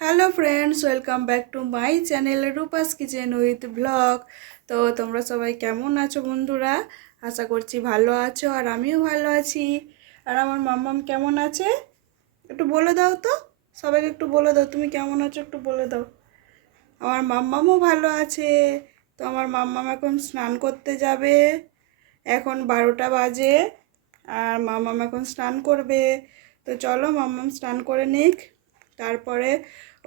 Hello friends, welcome back to my channel Rupa's kitchen with blog. তো তোমরা সবাই কেমন আছো বন্ধুরা? আশা করছি ভালো আছো, আর আমিও ভালো আছি। আর আমার মাম্মাম কেমন আছে একটু বলে দাও তো। সবাইকে একটু বলে দাও তুমি কেমন আছো, একটু বলে দাও। আমার মাম্মামও ভালো আছে। তো আমার মাম্মাম এখন স্নান করতে যাবে। এখন 12টা বাজে, আর মাম্মাম এখন স্নান করবে। তো চলো মাম্মাম স্নান করে নিক। তারপরে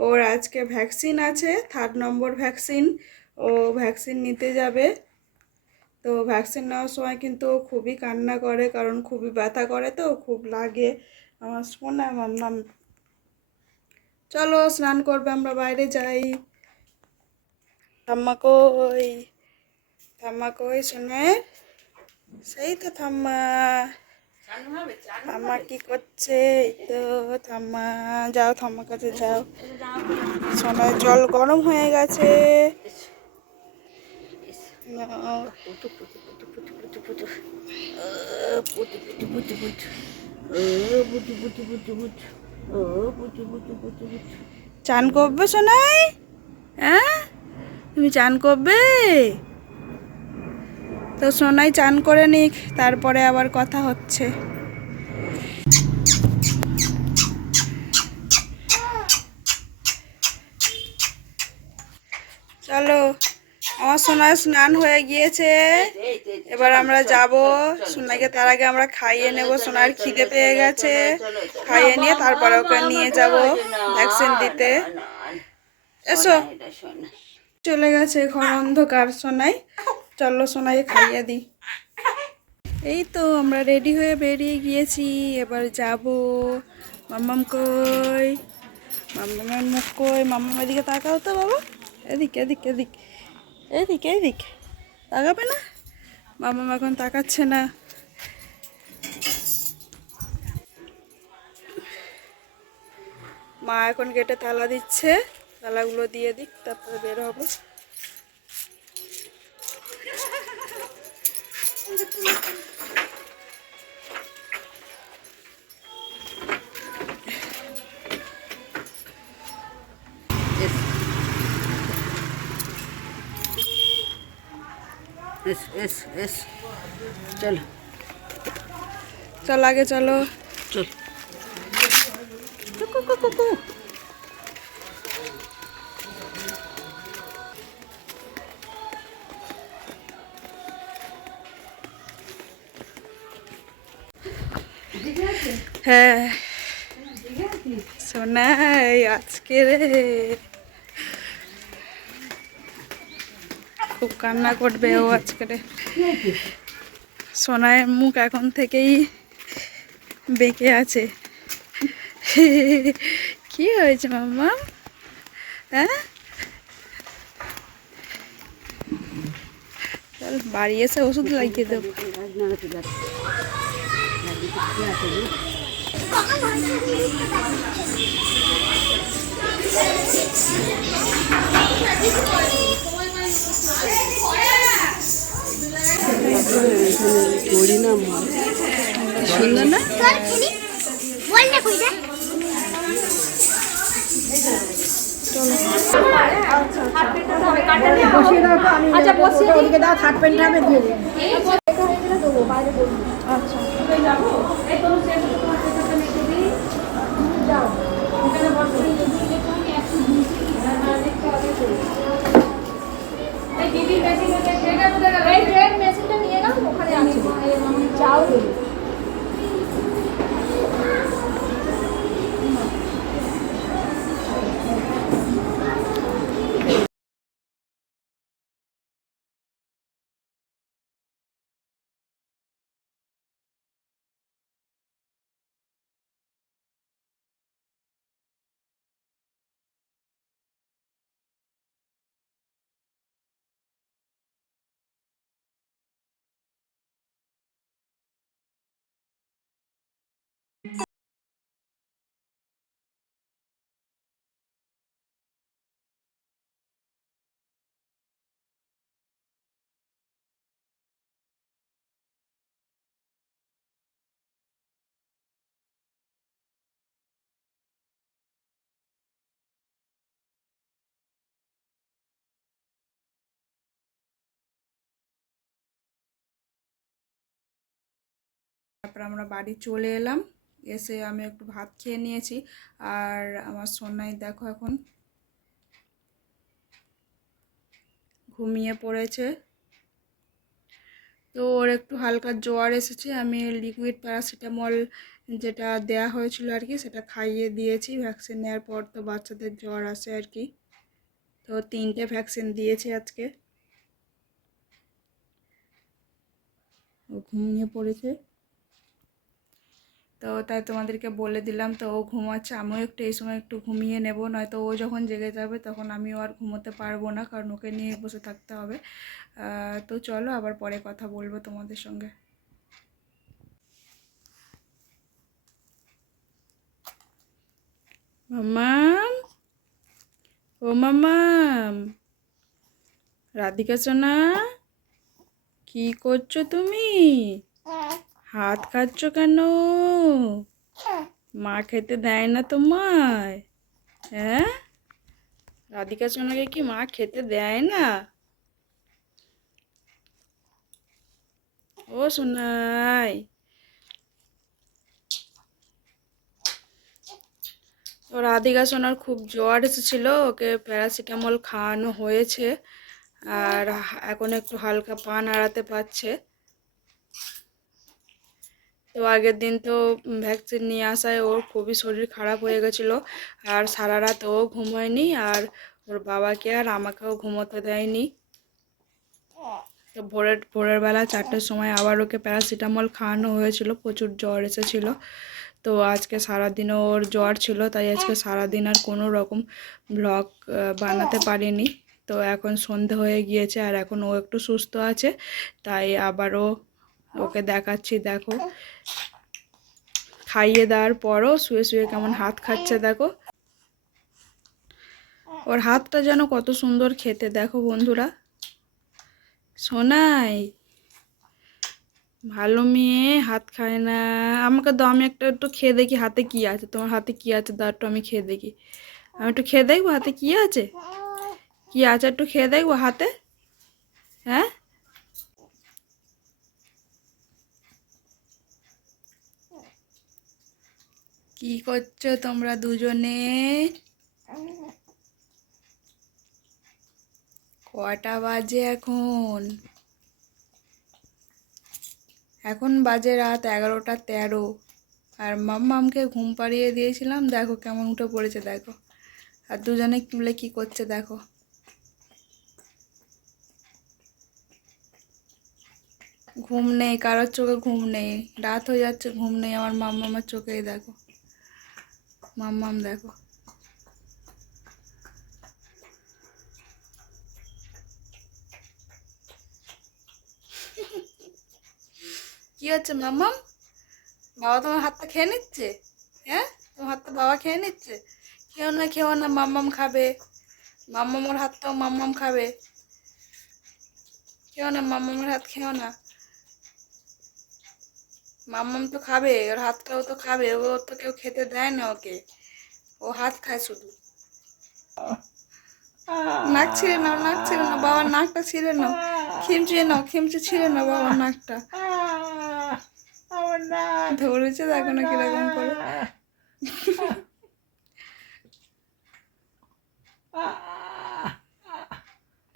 ওর আজকে ভ্যাকসিন আছে, 3 নম্বর ভ্যাকসিন। ও ভ্যাকসিন নিতে যাবে। তো ভ্যাকসিন নেওয়ার সময় কিন্তু ও খুবই কান্না করে, কারণ খুবই ব্যথা করে, তো খুব লাগে আমার শোনা মাম্মাম। চলো স্নান করবে, আমরা বাইরে যাই। ঠাম্মা কই? ঠাম্মা কই শোনে? সেই তো ঠাম্মা। ঠাম্মা কি করছে? এই তো ঠাম্মা। যাও ঠাম্মার কাছে যাও। সোনার জল গরম হয়ে গেছে। চান করবে সোনাই? হ্যাঁ, তুমি চান করবে? তো সোনাই চান করে নিক, তারপরে আবার কথা হচ্ছে। চলো, আমার সোনার স্নান হয়ে গিয়েছে। এবার আমরা যাব সোনাকে। তার আগে আমরা খাইয়ে নেব, সোনার খিদে পেয়ে গেছে। খাইয়ে নিয়ে তারপরে ওকে নিয়ে যাব ভ্যাকসিন দিতে। এসো। চলে গেছে ঘর অন্ধকার সোনাই। চলো সোনাই খাইয়ে দিই। এই তো আমরা রেডি হয়ে বেরিয়ে গিয়েছি, এবার যাব। মাম্মাম কই? মাম্মামের মুখ কই? মাম্মাম এদিকে তাকাও তো বাবা। এদিক এদিক এদিক এদিক এদিক তাকাবে না? মাম্মাম এখন তাকাচ্ছে না। মা এখন গেটে তালা দিচ্ছে, তালাগুলো দিয়ে দিক, তারপরে বের হবো। চলো চল, আগে চলো। চল। হ্যাঁ সোনাই, আজকে রে খুব কান্না করবে ও আজকে রে। সোনাইয়ের মুখ এখন থেকেই বেঁকে আছে। কি হয়েছে মাম্মা? হ্যাঁ, চল বাড়ি এসে ওষুধ লাগিয়ে দেবো। সুন্দর না? আচ্ছা বসিয়ে ওদিকে দাও, থার্ড পেন্ট হবে দিয়ে মেশিনটা নিয়ে নাও, ওখানে আছে যাও। আমরা বাড়ি চলে এলাম, এসে আমি একটু ভাত খেয়ে নিয়েছি। আর আমার সোনাই দেখো এখন ঘুমিয়ে পড়েছে। তো ওর একটু হালকা জ্বর এসেছে, আমি লিকুইড প্যারাসিটামল যেটা দেয়া হয়েছিল আর কি সেটা খাইয়ে দিয়েছি। ভ্যাকসিন নেওয়ার পর তো বাচ্চাদের জ্বর আসে আর কি, তো 3টে ভ্যাকসিন দিয়েছি আজকে। ও ঘুমিয়ে পড়েছে, তো তাই তোমাদেরকে বলে দিলাম। তো ও ঘুমাচ্ছে, আমিও একটু এই সময় একটু ঘুমিয়ে নেব, নয়তো ও যখন জেগে যাবে তখন আমিও আর ঘুমোতে পারবো না, কারণ ওকে নিয়ে বসে থাকতে হবে। তো চলো আবার পরে কথা বলবো তোমাদের সঙ্গে। মাম্মাম, ও মাম্মাম, রাধিকা সোনা, কি করছো তুমি? হাত খাচ্ছ কেন? মা খেতে দেয় না তোমায়? হ্যাঁ, রাধিকা সোনাকে কি মা খেতে দেয় না? ও সোনাই, ও রাধিকা সোনার খুব জ্বর এসেছিল, ওকে প্যারাসিটামল খাওয়ানো হয়েছে। আর এখন একটু হালকা পা নাড়াতে পারছে। তো আগের দিন তো ভ্যাকসিন নিয়ে আসায় ওর খুবই শরীর খারাপ হয়ে গেছিলো, আর সারা রাত ও ঘুমোয়নি, আর ওর বাবাকে আর আমাকেও ঘুমোতে দেয়নি। তো ভোরের বেলা 4টের সময় আবার ওকে প্যারাসিটামল খাওয়ানো হয়েছিল, প্রচুর জ্বর এসেছিলো। তো আজকে সারাদিনও ওর জ্বর ছিল, তাই আজকে সারাদিন আর কোনো রকম ব্লগ বানাতে পারিনি। তো এখন সন্ধে হয়ে গিয়েছে, আর এখন ও একটু সুস্থ আছে, তাই আবারও ওকে দেখাচ্ছি। দেখো, খাইয়ে দেওয়ার পরও শুয়ে শুয়ে কেমন হাত খাচ্ছে দেখো। ওর হাতটা যেন কত সুন্দর খেতে, দেখো বন্ধুরা। সোনাই ভালো মেয়ে, হাত খায় না। আমাকে দাও, আমি একটু খেয়ে দেখি হাতে কি আছে। তোমার হাতে কি আছে দাও, একটু আমি খেয়ে দেখি। আমি একটু খেয়ে দেখবো হাতে কি আছে, কি আছে একটু খেয়ে দেখবো হাতে। হ্যাঁ, কি করছো তোমরা দুজনে? কটা বাজে এখন? এখন বাজে রাত 11টা 13। আর মাম্মামকে ঘুম পাড়িয়ে দিয়েছিলাম, দেখো কেমন উঠে পড়েছে দেখো। আর দুজনে মিলে কি করছে দেখো। ঘুম নেই, কারোর চোখে ঘুম নেই, রাত হয়ে যাচ্ছে ঘুম নেই। আমার মাম্মামের চোখেই দেখো, মাম্মাম দেখো। কি হচ্ছে মাম্মাম? বাবা তোমার হাতটা খেয়ে নিচ্ছে? হ্যাঁ, তোমার হাতটা বাবা খেয়ে নিচ্ছে? খেও না, খেও না, মাম্মাম খাবে। মাম্মামের হাতটাও মাম্মাম খাবে। খেও না, মাম্মামের হাত খেও না। মাম্মাম তো খাবে, ওর হাতটাও তো খাবে। ও তো কেউ খেতে দেয় না ওকে, ও হাত খায় শুধু। নাক ছিঁড়ে নাও, নাক ছিঁড়ে নাও, বাবার নাকটা ছিঁড়ে নাও। খিমচিয়ে নাও, খিমচি ছিঁড়ে নাও বাবার নাকটা। ধরেছে দেখো না কিরকম করে।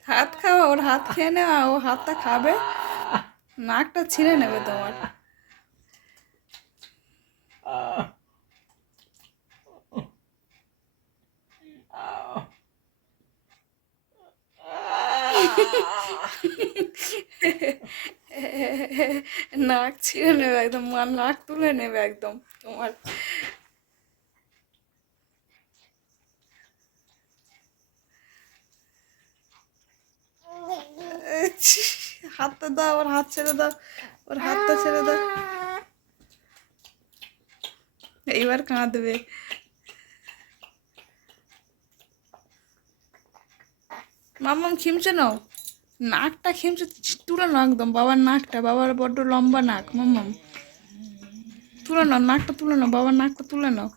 হাত খাওয়া, ওর হাত খেয়ে নেওয়া, ও হাতটা খাবে, নাকটা ছিঁড়ে নেবে তোমার। নাক ছিঁড়ে নেবে একদম, মা নাক তুলে নেবে একদম তোমার। হাতটা দাও, ওর হাত ছেড়ে দাও, ওর হাতটা ছেড়ে দাও। এইবার কাঁদবে। মাম্মাম খিমচে নাও, নাকটা খিমচে তুলে নাও একদম বাবার নাকটা। বাবার বড্ড লম্বা নাক মাম্মাম, তুলে নাও নাকটা, তুলে নাও বাবার নাকটা তুলে নাও।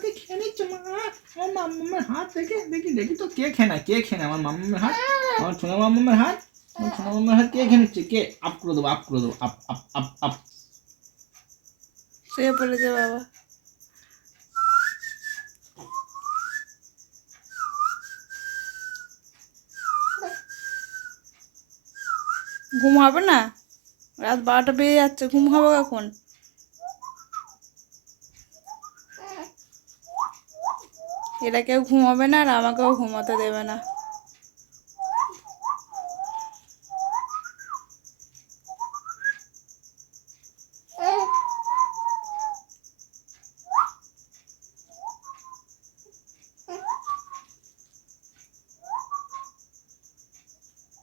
হাতে খেয়ে নিচ্ছে মা, আমার মাম্মামের হাত দেখি দেখি দেখি তো কে খেয়ে নেয়, কে খেয়ে নেয় আমার মাম্মামের হাত, আমার সোনা মাম্মামের হাত, আমার সোনা মাম্মার হাত কে খেয়ে নিচ্ছে, কে? আপ করে দেবো, আপ করে দেবো, আপ আপ আপ আপ। শুয়ে পড়েছে বাবা। ঘুম হবে না? রাত 12টা বেজে যাচ্ছে, ঘুম হবে কখন? এরা কেউ ঘুমাবে না আর আমাকেও ঘুমাতে দেবে না।